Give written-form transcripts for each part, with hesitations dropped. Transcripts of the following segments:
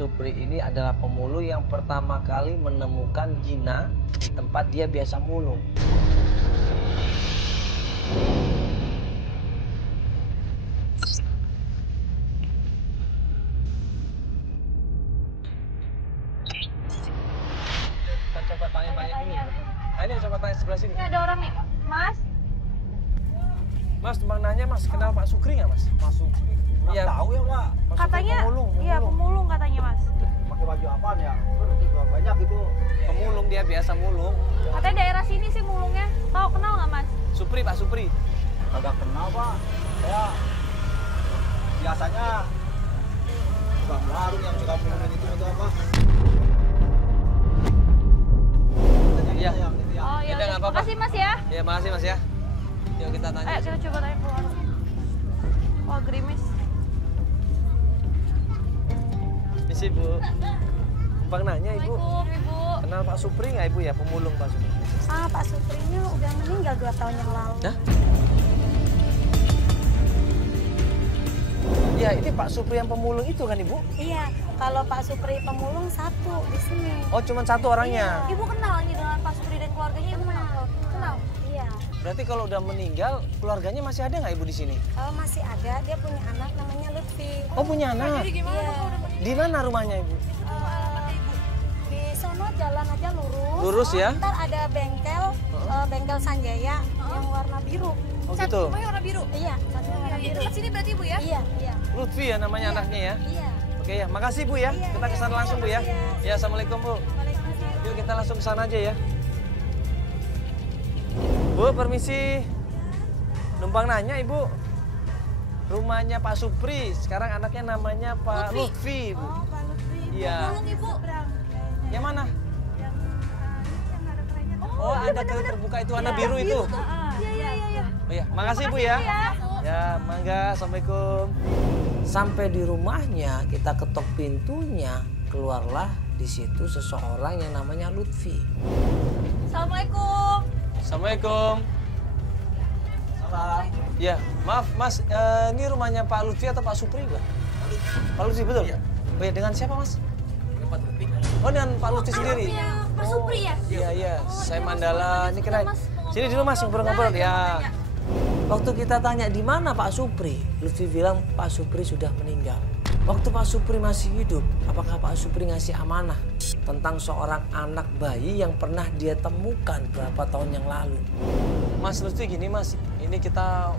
Supri ini adalah pemulung yang pertama kali menemukan Gina di tempat dia biasa mulung. Kita coba tanya-tanya dulu. Ini coba tanya sebelah sini. Ini ada orang nih, Mas. Mas, Bang nanya Mas, kenal Pak Sukri nggak Mas? Pak Sukri, Iya. tahu ya Pak. Pak Sukri Katanya, pemulung. iya pemulung katanya Mas. Pakai baju apaan ya? Udah banyak itu. Pemulung, dia biasa mulung. Katanya daerah sini sih mulungnya. Tahu kenal nggak Mas? Supri, Pak Supri. Agak kenal Pak. Saya biasanya Bang Warung yang suka mulungin itu atau apa? Iya. Oh iya, Udah, nggak apa-apa. makasih Mas ya. Ya, makasih Mas ya. Yuk kita tanya. Ayo kita coba tanya ke warung. Wah gerimis. Misi Bu. Bang nanya Ibu, Assalamualaikum Ibu. kenal Pak Supri nggak Ibu ya, pemulung Pak Supri? Ah, Pak Suprinya udah meninggal 2 tahun yang lalu. Hah? Ya, ini Pak Supri yang pemulung itu kan Ibu? Iya, kalau Pak Supri pemulung satu di sini. Oh, cuma satu orangnya. Ibu kenal nih dengan Pak Supri dan keluarganya? Ibu kenal? Kenal. Iya. Berarti kalau udah meninggal, keluarganya masih ada nggak Ibu di sini? Kalau masih ada, dia punya anak namanya Lutfi. Oh, punya anak. Jadi gimana Iya. kalau udah meninggal? Di mana rumahnya Ibu? Di sono jalan aja lurus. Lurus ya? Ntar ada bengkel, bengkel Sanjaya yang warna biru. Oh gitu. Rumahnya warna biru? Iya, satunya warna biru. Dekat sini berarti Ibu ya? Iya, iya. Lutfi ya namanya anaknya ya? Iya. Oke ya, makasih Bu ya. Iya, Kita ke sana langsung Bu ya. Ya, Assalamualaikum Bu. Waalaikumsalam. Yuk kita langsung ke sana aja ya. Bu, permisi. Numpang nanya Ibu. Rumahnya Pak Supri, sekarang anaknya namanya Pak Lutfi Bu. Oh, Pak Lutfi. Iya. Tolong Ibu. Seberang. Yang mana? Yang ada keranjang. Oh, ada keran terbuka itu warna biru itu. Iya. Oh ya, makasih Bu ya. Ya, mangga. Assalamualaikum. Sampai di rumahnya, kita ketok pintunya, keluarlah di situ seseorang yang namanya Lutfi. Assalamualaikum. Assalamualaikum. Salam. Ya, maaf Mas, ini rumahnya Pak Lutfi atau Pak Supri, Pak? Pak Lutfi, betul? Iya. Oh ya, dengan siapa Mas? Pak Lutfi. Oh, dengan Pak Lutfi sendiri? Pak Supri ya? Iya. Saya Mandala. Ini keren. Sini dulu Mas, ngobrol-ngobrol ya. Waktu kita tanya di mana Pak Supri, Lutfi bilang Pak Supri sudah meninggal. Waktu Pak Supri masih hidup, apakah Pak Supri ngasih amanah tentang seorang anak bayi yang pernah dia temukan berapa tahun yang lalu? Mas Lutfi gini Mas, ini kita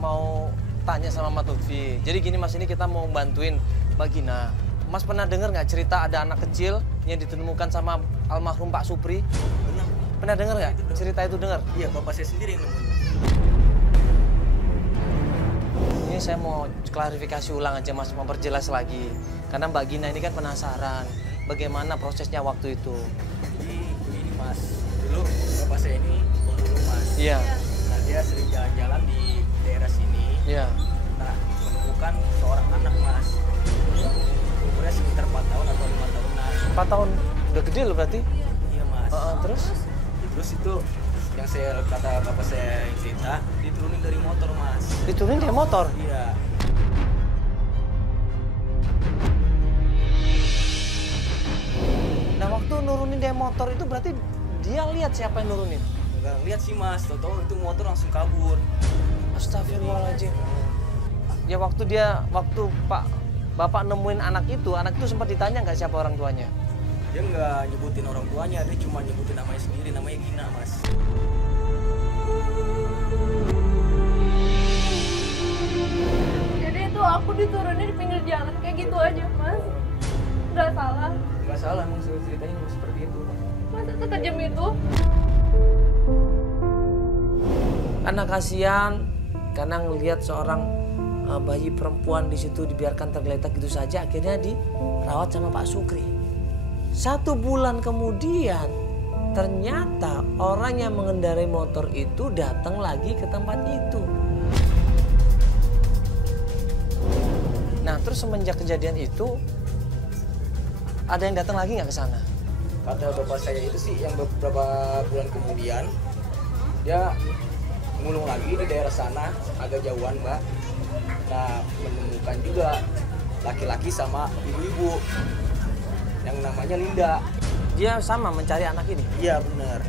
mau tanya sama Mas Lutfi. Jadi gini Mas, ini kita mau bantuin Mbak Gina. Mas pernah dengar nggak cerita ada anak kecil yang ditemukan sama almarhum Pak Supri? Benar. Pernah dengar nggak cerita itu dengar? Iya, bapak saya sendiri yang nemuin. Ini saya mau klarifikasi ulang aja Mas, memperjelas lagi. Karena Mbak Gina ini kan penasaran bagaimana prosesnya waktu itu. Jadi ini Mas, dulu bapak saya ini pemulung Mas. Iya. Nah, dia sering jalan-jalan di daerah sini. Iya. Nah, menemukan seorang anak Mas. Umurnya sekitar 4 tahun atau 5 tahunan. 4 tahun, udah gede loh berarti. Iya Mas. Terus? Terus itu yang saya kata bapak saya yang cerita, diturunin dari motor Mas. Diturunin dari motor? Iya. Nah waktu nurunin dari motor itu berarti dia lihat siapa yang nurunin? Enggak lihat sih Mas, tahu-tahu itu motor langsung kabur. Astagfirullahaladzim. Ya waktu Bapak nemuin anak itu sempat ditanya nggak siapa orang tuanya? Dia nggak nyebutin orang tuanya, dia cuma nyebutin namanya sendiri, namanya Gina Mas. Jadi itu aku diturunin di pinggir jalan kayak gitu aja Mas. Nggak salah. Nggak salah, emang ceritanya emang seperti itu. Masa sekejam itu? Karena kasihan, karena ngelihat seorang bayi perempuan di situ dibiarkan tergeletak gitu saja, akhirnya dirawat sama Pak Sukri. 1 bulan kemudian, ternyata orang yang mengendarai motor itu datang lagi ke tempat itu. Nah, terus semenjak kejadian itu, ada yang datang lagi nggak ke sana? Kata bapak saya itu sih yang beberapa bulan kemudian, dia ngulung lagi di daerah sana, agak jauhan Mbak. Nah, menemukan juga laki-laki sama ibu-ibu. yang namanya Linda. Dia sama mencari anak ini? Iya benar.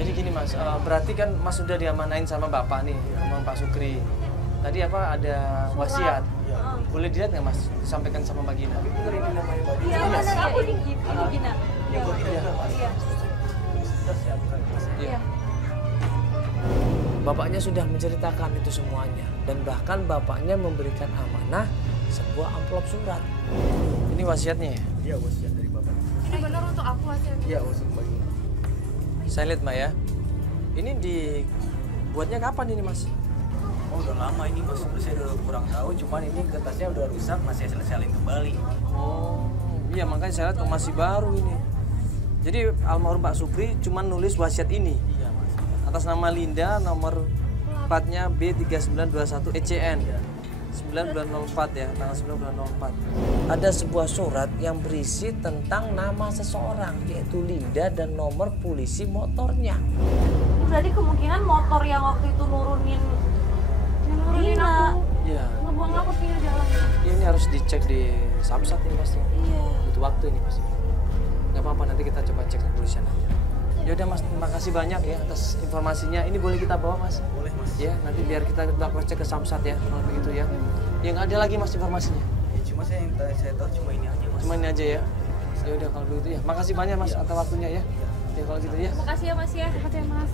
Jadi gini Mas, berarti kan Mas sudah diamanain sama Bapak nih, sama Pak Sukri. Tadi apa ada wasiat? Boleh dilihat nggak Mas? Disampaikan sama Mbak Gina. Iya, benar. Aku ini Gina. Iya. Bapaknya sudah menceritakan itu semuanya. Dan bahkan bapaknya memberikan amanah sebuah amplop surat. Ini wasiatnya ya? Iya wasiat dari bapak. Ini benar untuk aku hasilnya. Iya wasiat Mbak Gina. Saya lihat Mbak ya. Ini dibuatnya kapan ini Mas? Oh udah lama ini Mas, saya udah kurang tahu, cuman ini kertasnya udah rusak, masih selesaiin kembali. Oh iya makanya saya lihat kok masih baru ini. Jadi almarhum Pak Sukri cuma nulis wasiat ini? Iya Mas. Atas nama Linda, nomor platnya B3921 ECN 9 bulan 04 ya, tanggal 9 bulan 04. Ada sebuah surat yang berisi tentang nama seseorang, yaitu Linda dan nomor polisi motornya. Berarti kemungkinan motor yang waktu itu nurunin Gina, Iya. ngebuang aku pinggir jalan. Ini harus dicek di Samsat ini pasti. Iya. Butuh waktu ini pasti. Nggak apa-apa, nanti kita coba cek ke kepolisian aja. Ya udah Mas, terima kasih banyak ya atas informasinya. Ini boleh kita bawa Mas? Boleh Mas. Ya, nanti biar kita cross cek ke Samsat ya, kalau begitu ya. Ya nggak ada lagi Mas informasinya. Ya, cuma saya tahu cuma ini aja Mas. Cuma ini aja ya. Ya udah kalau begitu ya. Makasih banyak Mas atas waktunya ya. Ya kalau gitu ya. Makasih ya Mas ya. Makasih ya Mas.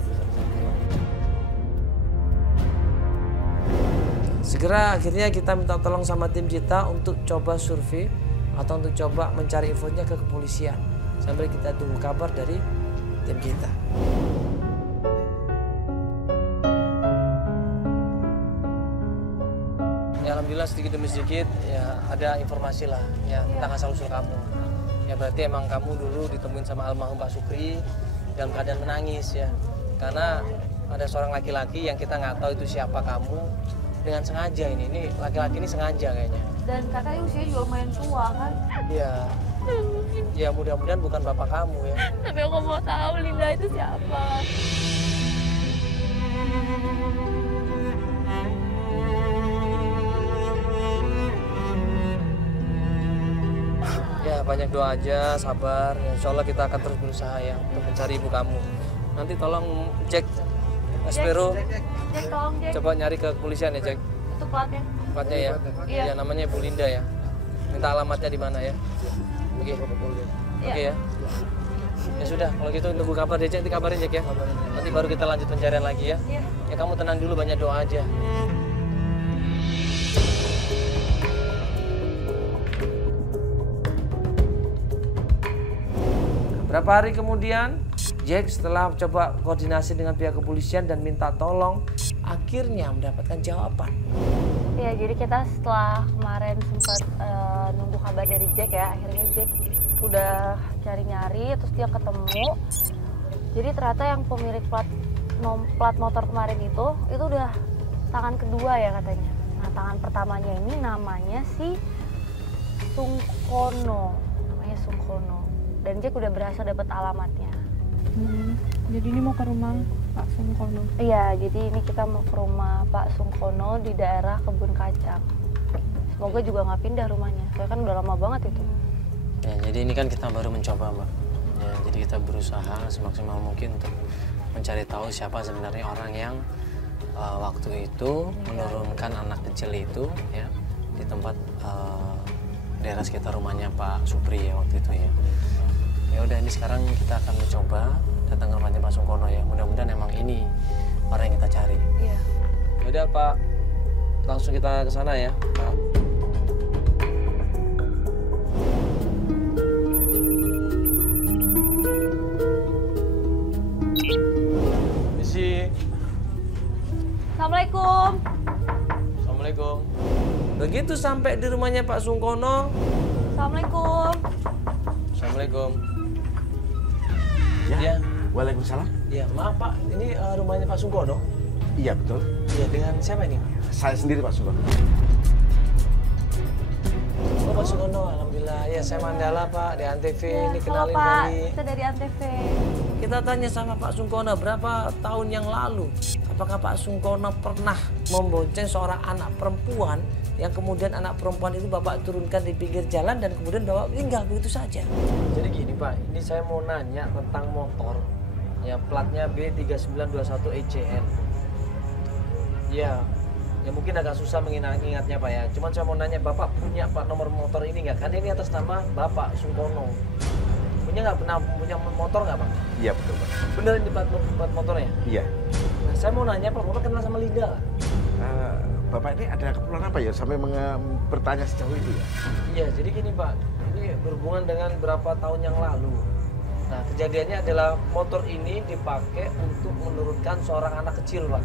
Segera akhirnya kita minta tolong sama tim kita untuk coba survei atau untuk coba mencari infonya ke kepolisian. Sambil kita tunggu kabar dari tim kita. Ya alhamdulillah sedikit demi sedikit ya ada informasi lah ya tentang asal usul kamu. Ya berarti emang kamu dulu ditemuin sama almarhum Pak Sukri dalam keadaan menangis ya. Karena ada seorang laki-laki yang kita nggak tahu itu siapa kamu dengan sengaja ini laki-laki ini sengaja kayaknya. Dan kakaknya usianya juga lumayan tua kan. Iya. Ya mudah-mudahan bukan bapak kamu ya. Tapi aku mau tahu Linda itu siapa. Ya banyak doa aja, sabar. Ya, insya Allah kita akan terus berusaha ya untuk mencari ibu kamu. Nanti tolong cek Aspero, Jack tolong Jack. coba nyari ke kepolisian ya Jack. Itu platnya. Platnya ya. Iya. Ya namanya Bu Linda ya. Minta alamatnya di mana ya. Oke. Oke ya. Ya sudah, kalau gitu tunggu kabar deh Jack, dikabarin Jack ya. Nanti baru kita lanjut pencarian lagi ya. Iya. Ya kamu tenang dulu, banyak doa aja. Berapa hari kemudian, Jack setelah coba koordinasi dengan pihak kepolisian dan minta tolong, akhirnya mendapatkan jawaban. Ya, jadi kita setelah kemarin sempat nunggu kabar dari Jack ya, akhirnya Jack udah cari-nyari, terus dia ketemu. Jadi ternyata yang pemilik plat motor kemarin itu udah tangan kedua ya katanya. Nah, tangan pertamanya ini namanya si Sungkono, namanya Sungkono. Dan Jack udah berhasil dapat alamatnya. Jadi ini mau ke rumah Pak Sungkono? Iya, jadi ini kita mau ke rumah Pak Sungkono di daerah Kebun Kacang. Semoga juga nggak pindah rumahnya, soalnya kan udah lama banget itu. Ya, jadi ini kan kita baru mencoba, Mbak. Ya, jadi kita berusaha semaksimal mungkin untuk mencari tahu siapa sebenarnya orang yang waktu itu menurunkan anak kecil itu ya di tempat daerah sekitar rumahnya Pak Supri ya waktu itu ya. Ya udah, ini sekarang kita akan mencoba datang ke rumahnya Pak Sungkono ya. Mudah-mudahan emang ini orang yang kita cari. Iya. Ya udah Pak, langsung kita ke sana ya. Pak. Misi. Assalamualaikum. Assalamualaikum. Begitu sampai di rumahnya Pak Sungkono. Assalamualaikum. Assalamualaikum. Ya. Ya. Waalaikumsalam. Ya, maaf Pak, ini rumahnya Pak Sungkono. Iya betul. Iya, dengan siapa ini? Saya sendiri Pak Sungkono. Oh, Pak Sukono, alhamdulillah. Ya, saya Mandala, Pak, di Antv. Ini Halo kenalin Pak, kali. kita dari Antv. Kita tanya sama Pak Sungkono berapa tahun yang lalu, apakah Pak Sungkono pernah membonceng seorang anak perempuan yang kemudian anak perempuan itu Bapak turunkan di pinggir jalan dan kemudian Bapak tinggal begitu saja? Jadi gini Pak, ini saya mau nanya tentang motor, ya platnya B3921 ECN. Ya mungkin agak susah mengingatnya Pak ya. Cuman saya mau nanya, Bapak punya Pak nomor motor ini nggak? Kan ini atas nama Bapak Sungkono. Punya nggak, pernah punya motor nggak Pak? Iya betul Pak. Bener ini plat motornya? Iya. Nah, saya mau nanya Pak, Bapak kenal sama Linda? Bapak ini ada keperluan apa ya sampai bertanya sejauh itu ya? Iya, jadi gini Pak, ini berhubungan dengan berapa tahun yang lalu. Nah, kejadiannya adalah motor ini dipakai untuk menurunkan seorang anak kecil Pak.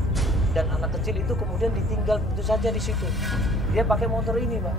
Dan anak kecil itu kemudian ditinggal begitu saja di situ. Dia pakai motor ini Pak.